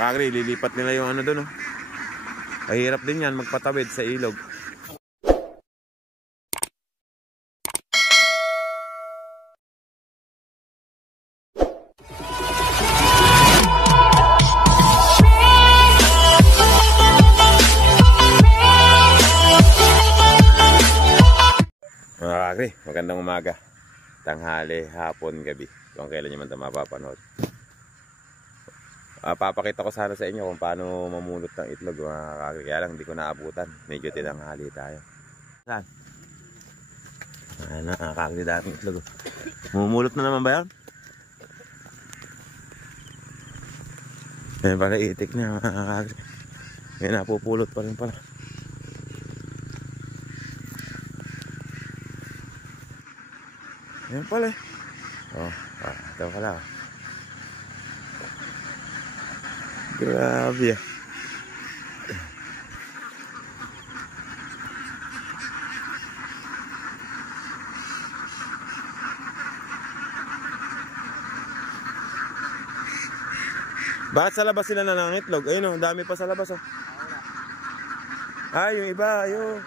Kakagri, lilipat nila yung ano doon. Oh. Mahirap din yan magpatawid sa ilog. Kakagri, magandang umaga. Tanghali, hapon, gabi. Kung kailan nyo man ito mapapanood. Papakita ko sana sa inyo kung paano mamulot ng itlog mga kakagri. Kaya lang hindi ko naabutan. Medyo tinanghali tayo. Saan? Ayan na, kakagri dating itlog. Mamulot na naman ba yan? Ayan pala itik na mga kakagri. Ayan napupulot pa rin pala. Ayan pala eh. Oh, ito pala. Grabe ah. Bakit sa labas sila nanangitlog? Ayun oh, dami pa sa labas oh. Ay, yung iba, ayun.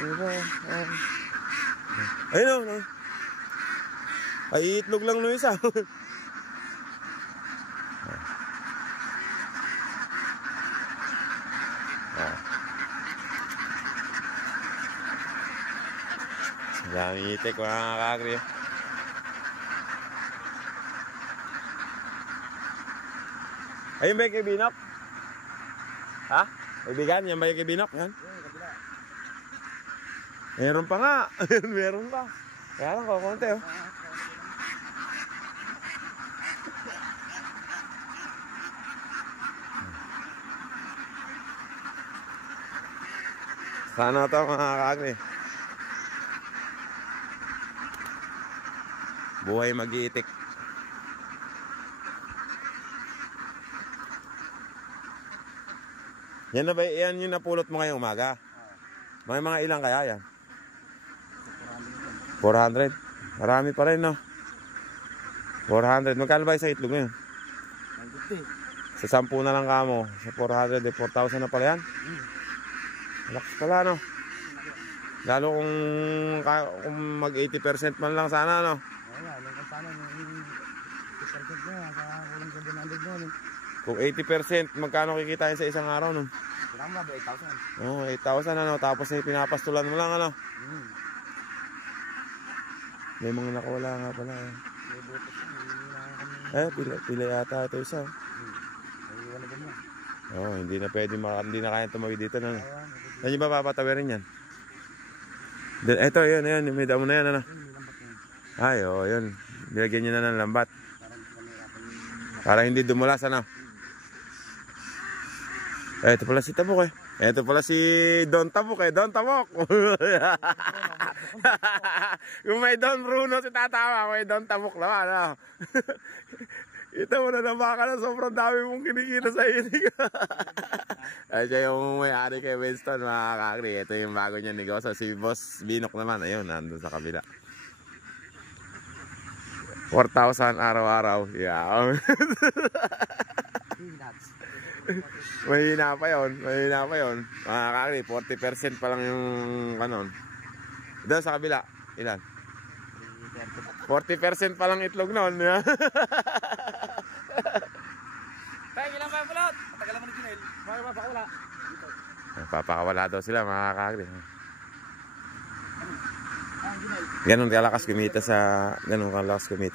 Yung iba, ayun oh. Ay, itlog lang no isa. Daming itik mga kakagri. Ayun ba yung kay Binok? Ha? Kaibigan, yan ba yung kay Binok? Yan? Meron pa nga. Meron pa. Kaya lang ko, konti oh. Sana ito mga kakagri. Buhay mag-iitik. Yan na ba? Yan yung napulot mo ngayong umaga? May mga ilang kaya yan? 400. Marami pa rin no? 400. Magkano ba sa itlog ngayon? 950. Sa 10 na lang kamo. Sa 400, 4,000 na pala yan? Lakas pala no? Lalo kung mag 80% man lang sana no? Kung 80%, magkano kikitain sa isang araw no? 8,000. Oh, 8,000 ano, tapos ay pinapastulan mo lang ano? May mga nakawala nga pala eh. Pila yata ito isa. Oh, hindi na pwede, hindi na kaya tumawid dito na. Saan nyo ba papatawirin yan? Ito, yun, may damo na yan ano? Ay, oh, yun. Nilagyan nyo na ng lambat. Para hindi dumulas ano? Ito pala si Tabok eh. Ito pala si Don Tabok eh. Don Tabok. Kung may Don Bruno si tatawa, may Don Tabok naman ano? Ito mo na baka na sobrang dami mong kinikita sa inig. Ay siya yung may-ari kay Winston mga kakri. Ito yung bago niya negosyo. Si Boss Binok naman. Ayun, nandun sa kabila. 4,000 araw-araw. Yeah. Mahina pa yun. Mahina pa yun. Mga kakri, 40% pa lang yung kanon. Doon sa kabila. Ilan? 40% pa lang itlog noon. Kaya ilang pa yung pulot? Matagal naman ni Junel. Mapapakawala. Papakawala daw sila mga kakri. Ganun kalakas kumita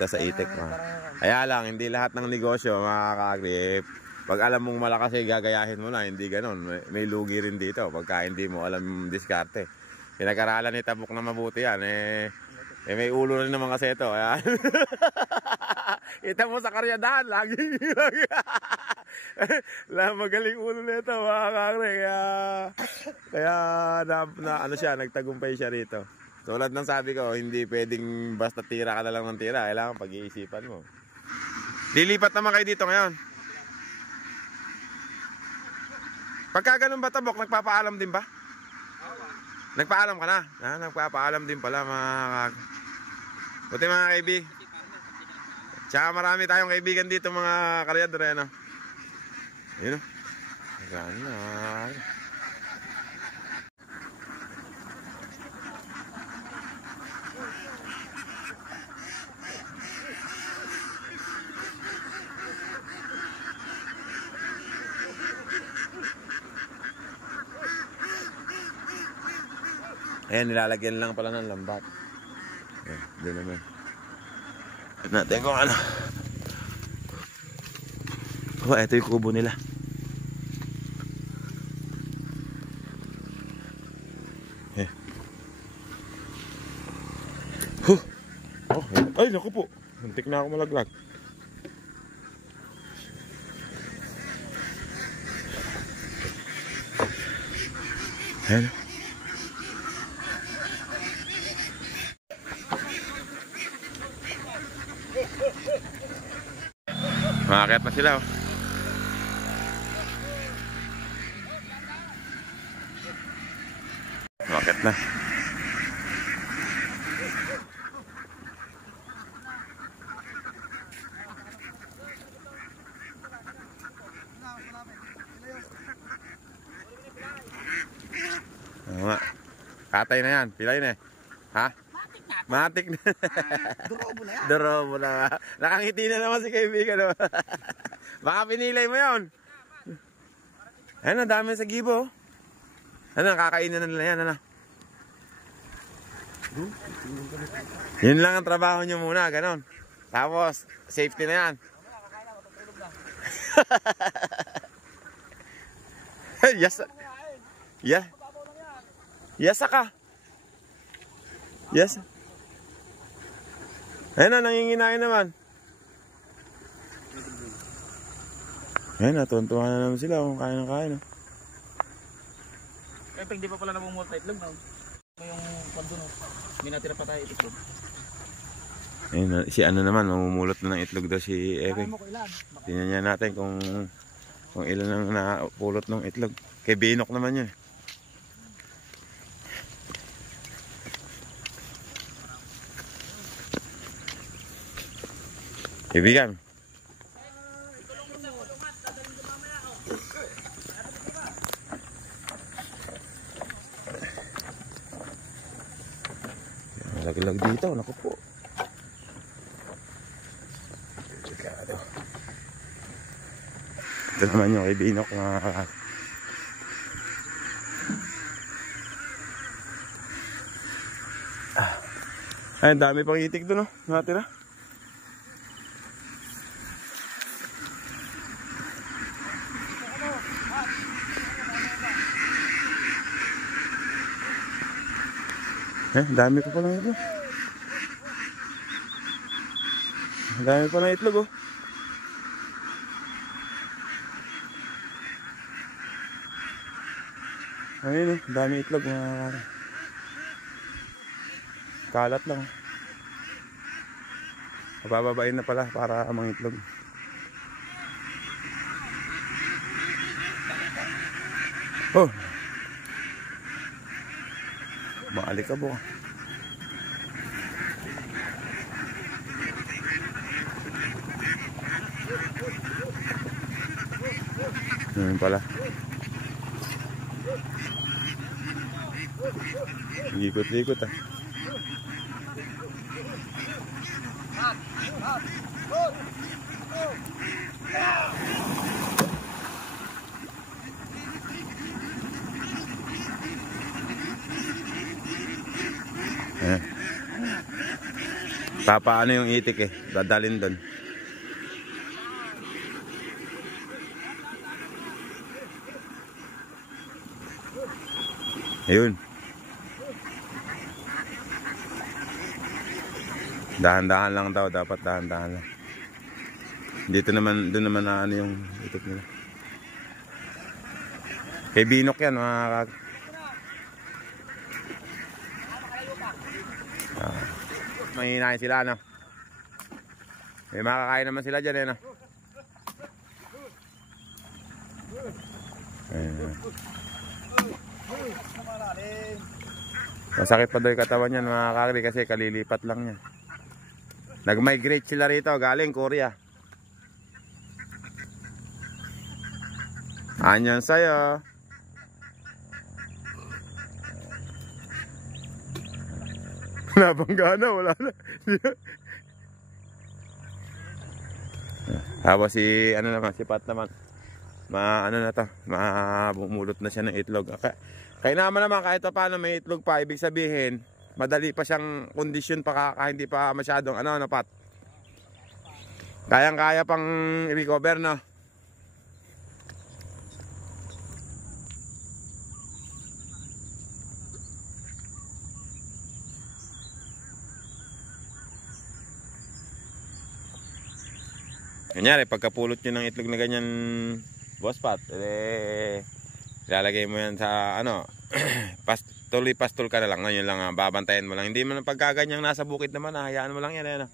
sa itik mga. Kaya lang hindi lahat ng negosyo mga kakri. Pag alam mong malakas ay gagayahin mo na, hindi ganun. May lugi rin dito pagka hindi mo alam diskarte. Pinag-aralan ni Tabok na mabuti yan may ulo rin naman kasi ito. Kita mo sa karyadahan lagi. Magaling ulo nito mga kakri. Kaya ano siya, nagtagumpay siya rito. Tulad ng sabi ko, hindi pwedeng basta tira ka na lang ng tira. Kailangan pag-iisipan mo. Lilipat naman kayo dito ngayon. Pagka ganun ba Tabok, nagpapaalam din ba? Nagpaalam ka na? Nagpapaalam din pala mga buti mga kaibigan. Tsaka marami tayong kaibigan dito mga karyadre ano? Yun o. Saan na. Ayan, nilalagyan lang pala ng lambat. Ayan, doon naman. Tignan natin kung ano. Oh, ito yung kubo nila. Eh. Huh. Oh, ay, naku po. Muntik na ako malaglag. Ayan. Makakit na sila oh. Makakit na. Oo nga. Katay na yan. Pilay na eh. Ha? Matik na. Durobo na yan. Durobo na. Nakangiti na naman si kaibigan. Baka pinilay mo yun. Ayun, ang dami sa gibo. Ano, kakainin na nila yan. Ano? Yun lang ang trabaho nyo muna. Ganon. Tapos, safety na yan. Yes. Yeah. Yes, ka. Yes. Ayun na, nanginginain naman. Ayun na, tuwan-tuwa na naman sila kung kaya ng kaya. Kaya pag di pa pala namumulta itlog na. Yung pando no. May natira pa tayo itlog. Ayun, si ano naman, mamumulot na ng itlog daw si Eve. Tingnan niya natin kung ilan ang napulot ng itlog. Kay Binok naman yun. Kaibigan. Laglag dito, naku po. Ito naman yung kay Binok mga kakak. Ay, dami pang itik doon, no? Natira. Dami pa palang itlog. Dami pa ng itlog, oh. Ayun, oh. Dami itlog, mga kakak. Kalat lang. Pabababain na pala para mga itlog. Oh. Maalikabok. Ayun pala. Ikot-ikot ah. Papaano yung itik eh, dadalhin doon. Ayun. Dahan-dahan lang daw, dapat dahan-dahan lang. Dito naman, doon naman na ano yung itik nila. Kay Binok yan mga kag. Mahihinahin sila, no? May makakain naman sila dyan, eh, no? Masakit pa daw yung katawan yan, mga kakri, kasi kalilipat lang yan. Nag-migrate sila rito, galing Korea. Anyan sa'yo. Nabangga na, wala na. Habang si, ano naman, si Pat naman. Ano na to, bumulot na siya ng itlog. Kaya naman kahit pa paano may itlog pa, ibig sabihin, madali pa siyang kondisyon pa hindi pa masyadong, Pat. Kayang-kaya pang recover, no? Kanyari, pagkapulot nyo ng itlog na ganyan, boss Pat, ilalagay mo yan sa, tuloy pastol ka na lang, yun lang, babantayan mo lang. Hindi mo na pagkaganyang nasa bukid naman, hayaan mo lang yan,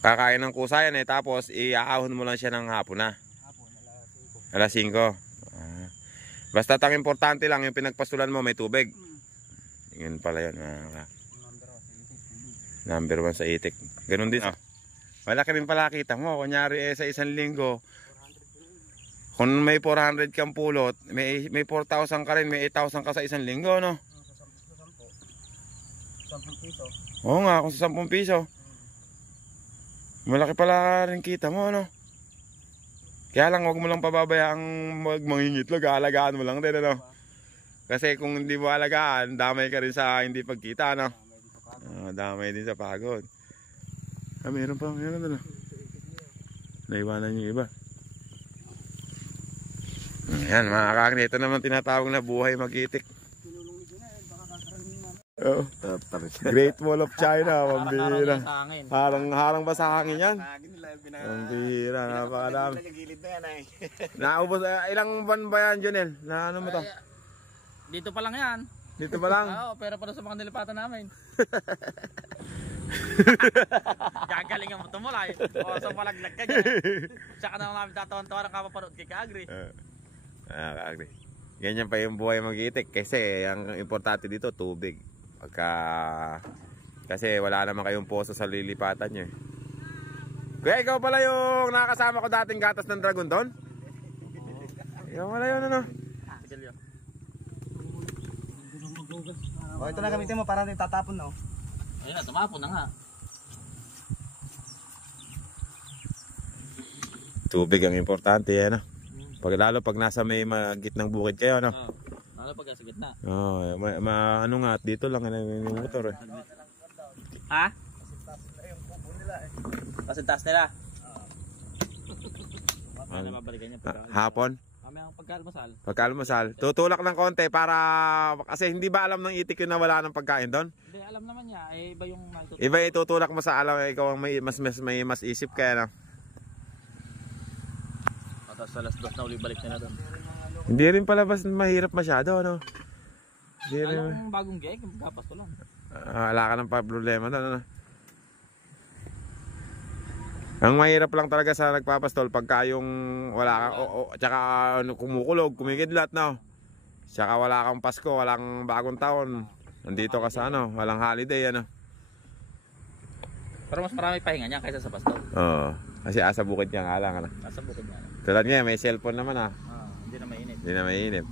Kakain ng kusa yan, tapos iaahon mo lang siya ng hapon na. Alas 5. Basta ang importante lang, yung pinagpastulan mo, may tubig. Yun pala yun. Number 1 sa itik. Ganun din, Malaki rin pala kita mo. Kunyari sa isang linggo, kung may 400 kang pulot, may 4,000 ka rin, may 8,000 ka sa isang linggo, no? Sa 10 piso. Oo nga, kung sa 10 piso. Malaki pala rin kita mo, no? Kaya lang, huwag mo lang pababayaang mangingitlog, alagaan mo lang din, ano? Kasi kung hindi mo alagaan, damay ka rin sa hindi pagkita, no? Damay din sa pagod. Meron pa, meron. Naiwanan yung iba. Ayan, mga kakakni, ito naman tinatawag na buhay mag-itik. Oh, Great Wall of China, pambihira. Harang ba sa hangin yan? Pambihira, napakadami. Naubos, ilang buwan ba yan, Jonel? Na ano mo to? Dito pa lang yan. Dito pa lang? Oo, pero para sa mga nilipatan namin. Gagalingan mo tumulay. O sa palaglag ka dyan. Tsaka naman namin tatawan-tawa ng kapapanood kay Kaagri. Kaagri. Ganyan pa yung buhay mag-itik. Kasi ang importante dito, tubig. Kasi wala naman kayong poso sa lilipatan nyo. Kaya ikaw pala yung nakasama ko dating gatas ng Dragon Don? Ikaw pala yun, ano? O, ito na gamitin mo para natin tatapon, no? Ayun na, tumapon na nga. Tubig ang importante, ano? Lalo pag nasa may gitnang bukid kayo, no? Lalo pag nasa gitna. Ano nga, dito lang yung motor, eh. Ha? Pasintas nila. Paano mabalikan niya pagkain? Hapon? Mamaya ang pagkalmasal. Pagkalmasal. Tutulak ng konti para, kasi hindi ba alam ng itik yun na wala ng pagkain doon? Hindi, alam naman niya. Iba yung matutulak. Iba itutulak mo sa alam, ikaw ang may mas isip kaya, no? Tapos sa alas 2 na uli balik na doon. Hindi rin pala mahirap masyado, ano? Alam bagong gig, magkapasto lang. Wala ka ng problema doon, ano? Ang mahirap lang talaga sa nagpapastol pagka yung wala ka, tsaka kumukulog, kumikidlat, no? Tsaka wala kang Pasko, walang bagong taon. Nandito ka sa walang holiday, ano? Pero mas marami pahinga niya kaysa sa pastol. Oo. Kasi asa bukid niya nga lang, ano? Asa bukid niya. Tulad nga, may cellphone naman, hindi na mainit. Hindi na mainit.